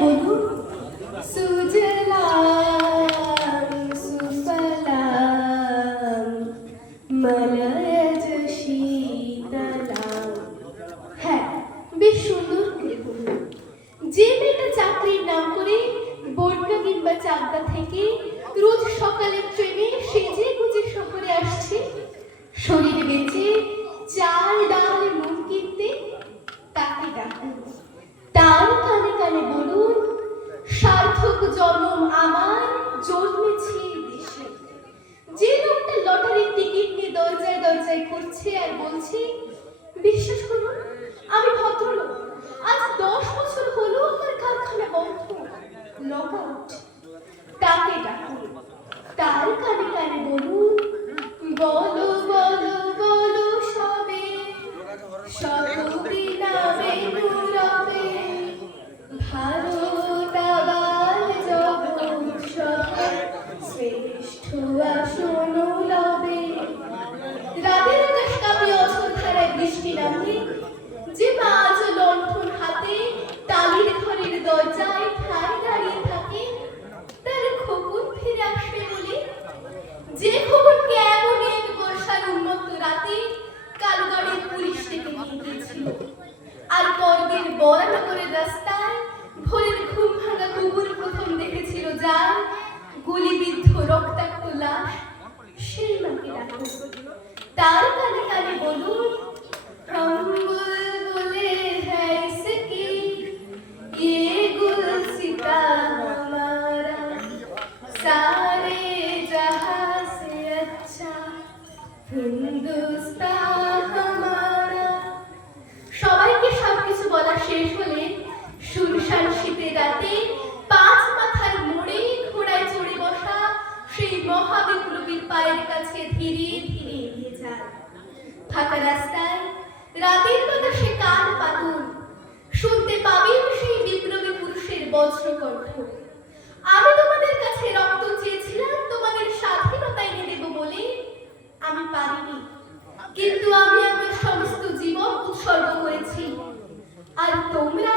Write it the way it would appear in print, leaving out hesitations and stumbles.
বলুন সুজলাম সুফলাম মলয়জ শীতলাম। হ্যাঁ, বেশ সুন্দর করে বলুন। যে মেয়েটা চাকরির নাম করে বনগা কিংবা চাকদা থেকে রোজ সকালে ট্রেনে সেজে গুজে শহরে আসছে শরীর বেঁচে চাল ডাল নুন কিনতে, তাকে ডাকুন। তার কানে কানে বলুন সার্থক জন্ম আমার জন্মেছি দেশে। যে লোকটা লটারির টিকিট নিয়ে দরজায় দরজায় ঘুরছে আর বলছে বিশ্বাস করুন আমি ভদ্রলোক, আজ 10 বছর হলো আমার কারখানা বন্ধ, লক আউট, তাকে ডাকুন। তার কানে কানে বলুন বলো বলো বলো সবে সতী নামে নুরবে, ভারত আবার জগৎ সভা শ্রেষ্ঠ আসন লবে। রাতের আকাশ কাঁপিয়ে অঝোর ধারায় বৃষ্টি নামে, যে মা আজ লণ্ঠন হাতে টালির ঘরের দরজায় ঠায় দাঁড়িয়ে থাকে, তার খোকন ফিরে আসবে বলে। যে খোকনকে এমন এক বর্ষার উন্মত্ত রাতে কালো গাড়ির পুলিশ ডেকে নিয়ে গিয়েছিল, আর পরদিন বরানগরের রাস্তায় ভোরের ঘুম ভাঙা কুকুর প্রথম দেখেছিল যার গুলিবিদ্ধ রক্তাক্ত লাশ, সেই মাকে ডাকুন। তার কানে কানে বলুন हम बुलबुले हैं इसकी ये गुलसिता हमारा सारे जहां से अच्छा हिंदुस्तान हमारा। সবাইকে সবকিছু বলা শেষ হলে সুনসান শীতের রাতে 5 মাথার মোড়ে ঘোড়ায় চড়ে বসা সেই মহাবিপ্লবীর পায়ের কাছে ধীরে ধীরে এগিয়ে যায়। ফাঁকা রাস্তায় রাতের বাতাসে কান পাতুন, শুনতে পাবেন সেই বিপ্লবী পুরুষের বজ্রকণ্ঠ। আমি তোমাদের কাছে রক্ত চেয়েছিলাম তোমাদের স্বাধীনতা এনে দেব বলে, আমি পারিনি, কিন্তু আমি আমার সমস্ত জীবন উৎসর্গ করেছি। আর তোমরা